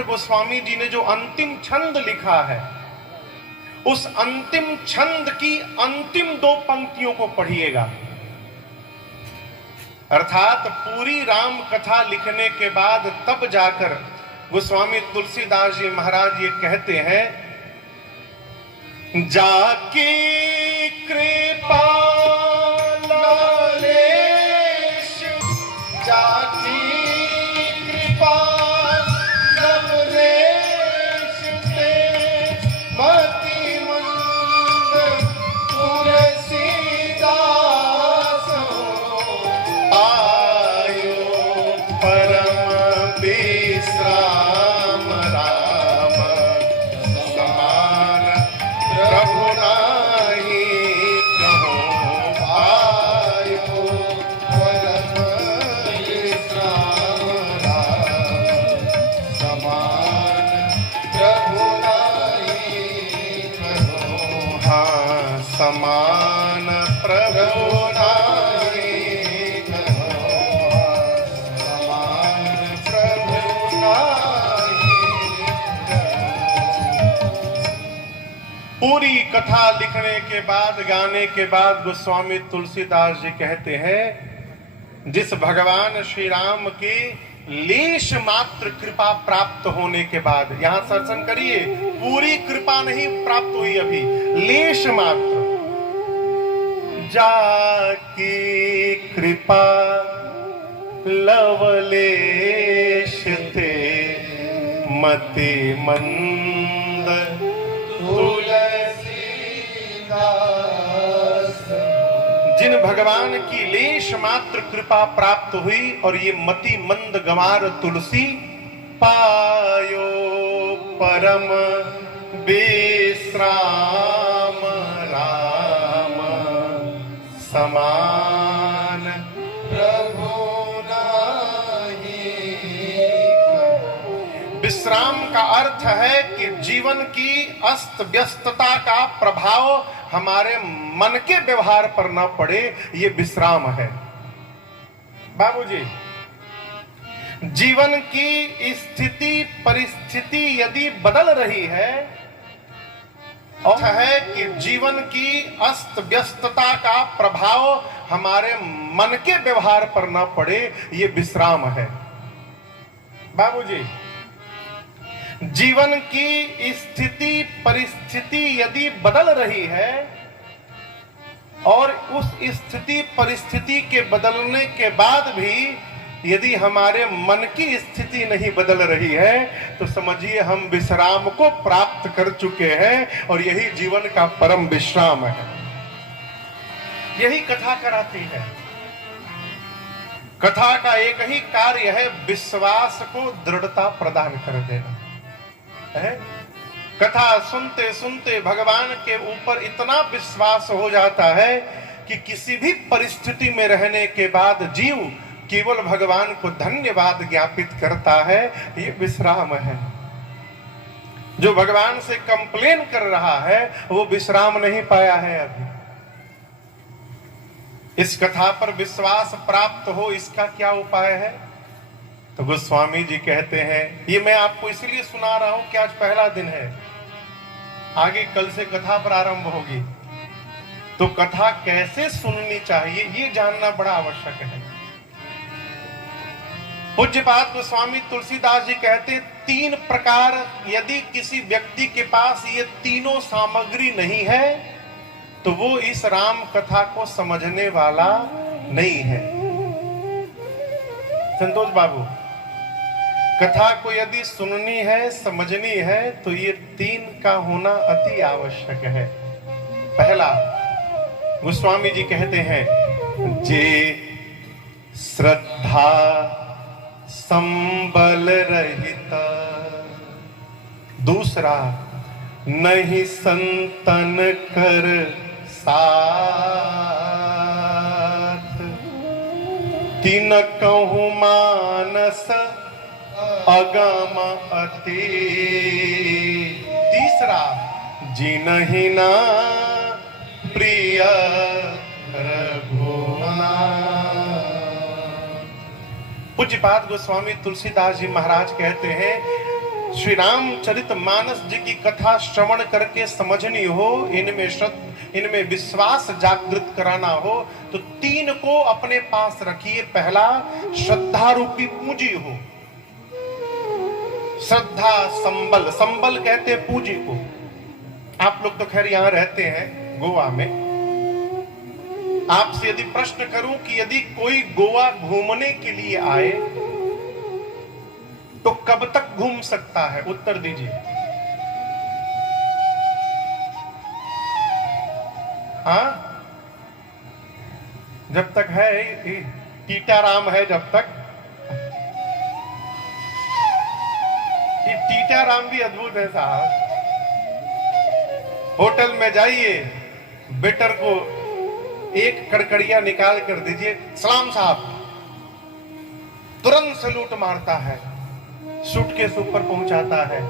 पर गोस्वामी जी ने जो अंतिम छंद लिखा है, उस अंतिम छंद की अंतिम दो पंक्तियों को पढ़िएगा। अर्थात पूरी राम कथा लिखने के बाद तब जाकर गोस्वामी तुलसीदास जी महाराज ये कहते हैं, जाके कृपा लवलेश, जाकी कृपा लवलेश से मति मंद तुलसीदास आयो परम विश्राम राम समान प्रभु नाही कहो आयो परम विश्राम राम समान प्रभु नाही कहो। हाँ, समान प्रभु नाही कहो, समान प्रभु नाही कहो। पूरी कथा लिखने के बाद, गाने के बाद गोस्वामी तुलसीदास जी कहते हैं, जिस भगवान श्री राम की लेश मात्र कृपा प्राप्त होने के बाद, यहां दर्शन करिए, पूरी कृपा नहीं प्राप्त हुई अभी, लेश मात्र, जाकी कृपा लवलेश थे मति मंद तुलसीदास। जिन भगवान की लेश मात्र कृपा प्राप्त हुई और ये मति मंद गंवार तुलसी, पायो परम विश्राम राम समान प्रभु नाही कहो। विश्राम का अर्थ है कि जीवन की अस्त व्यस्तता का प्रभाव हमारे मन के व्यवहार पर न पड़े, ये विश्राम है। बाबूजी, जीवन की स्थिति परिस्थिति यदि बदल रही है, और है कि जीवन की अस्त व्यस्तता का प्रभाव हमारे मन के व्यवहार पर न पड़े, ये विश्राम है। बाबूजी, जीवन की स्थिति परिस्थिति यदि बदल रही है और उस स्थिति परिस्थिति के बदलने के बाद भी यदि हमारे मन की स्थिति नहीं बदल रही है, तो समझिए हम विश्राम को प्राप्त कर चुके हैं और यही जीवन का परम विश्राम है। यही कथा कराती है। कथा का एक ही कार्य है, विश्वास को दृढ़ता प्रदान कर देना है। कथा सुनते सुनते भगवान के ऊपर इतना विश्वास हो जाता है कि किसी भी परिस्थिति में रहने के बाद जीव केवल भगवान को धन्यवाद ज्ञापित करता है। ये विश्राम है। जो भगवान से कंप्लेन कर रहा है वो विश्राम नहीं पाया है अभी। इस कथा पर विश्वास प्राप्त हो, इसका क्या उपाय है? तो गोस्वामी जी कहते हैं, ये मैं आपको इसलिए सुना रहा हूं कि आज पहला दिन है, आगे कल से कथा प्रारंभ होगी, तो कथा कैसे सुननी चाहिए ये जानना बड़ा आवश्यक है। पूज्यपाद गोस्वामी तुलसीदास जी कहते हैं, तीन प्रकार यदि किसी व्यक्ति के पास ये तीनों सामग्री नहीं है तो वो इस राम कथा को समझने वाला नहीं है। संतोष बाबू, कथा को यदि सुननी है, समझनी है, तो ये तीन का होना अति आवश्यक है। पहला, गोस्वामी जी कहते हैं, जे श्रद्धा संबल रहित। दूसरा, नहीं संतन कर साथ। तीन कहूँ मानस अगम अति। तीसरा, जिनहि ना प्रिय रघुनाथ। पूज्यपाद गोस्वामी तुलसीदास जी महाराज कहते हैं, श्री रामचरित मानस जी की कथा श्रवण करके समझनी हो, इनमें विश्वास जागृत कराना हो, तो 3 को अपने पास रखिए। पहला, श्रद्धा रूपी पूंजी हो। श्रद्धा संबल, संबल कहते हैं पूंजी को। आप लोग तो खैर यहां रहते हैं गोवा में। आपसे यदि प्रश्न करूं कि यदि कोई गोवा घूमने के लिए आए तो कब तक घूम सकता है? उत्तर दीजिए। हाँ, जब तक है टीटाराम है, जब तक। ये टीटाराम भी अद्भुत है साहब। होटल में जाइए, वेटर को एक कड़कड़िया निकाल कर दीजिए, सलाम साहब, तुरंत सलूट मारता है, सूटकेस ऊपर पहुंचाता है।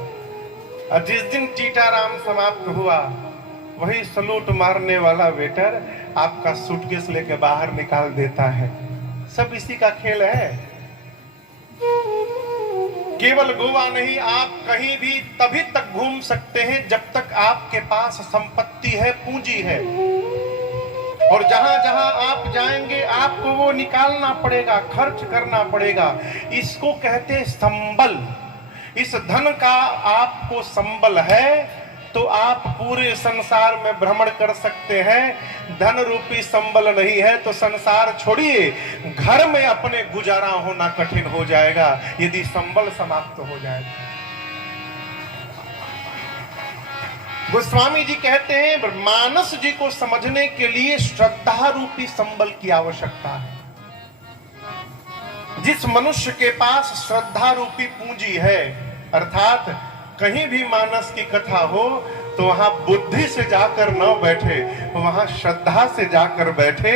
और जिस दिन टीटाराम समाप्त हुआ, वही सलूट मारने वाला वेटर आपका सूटकेस लेके बाहर निकाल देता है। सब इसी का खेल है। केवल गोवा नहीं, आप कहीं भी तभी तक घूम सकते हैं जब तक आपके पास संपत्ति है, पूंजी है। और जहां जहां आप जाएंगे आपको वो निकालना पड़ेगा, खर्च करना पड़ेगा। इसको कहते हैं संबल। इस धन का आपको संबल है तो आप पूरे संसार में भ्रमण कर सकते हैं। धन रूपी संबल नहीं है तो संसार छोड़िए, घर में अपने गुजारा होना कठिन हो जाएगा यदि संबल समाप्त हो जाएगा। गोस्वामी जी कहते हैं, मानस जी को समझने के लिए श्रद्धा रूपी संबल की आवश्यकता है। जिस मनुष्य के पास श्रद्धा रूपी पूंजी है, अर्थात कहीं भी मानस की कथा हो तो वहां बुद्धि से जाकर न बैठे, वहां श्रद्धा से जाकर बैठे।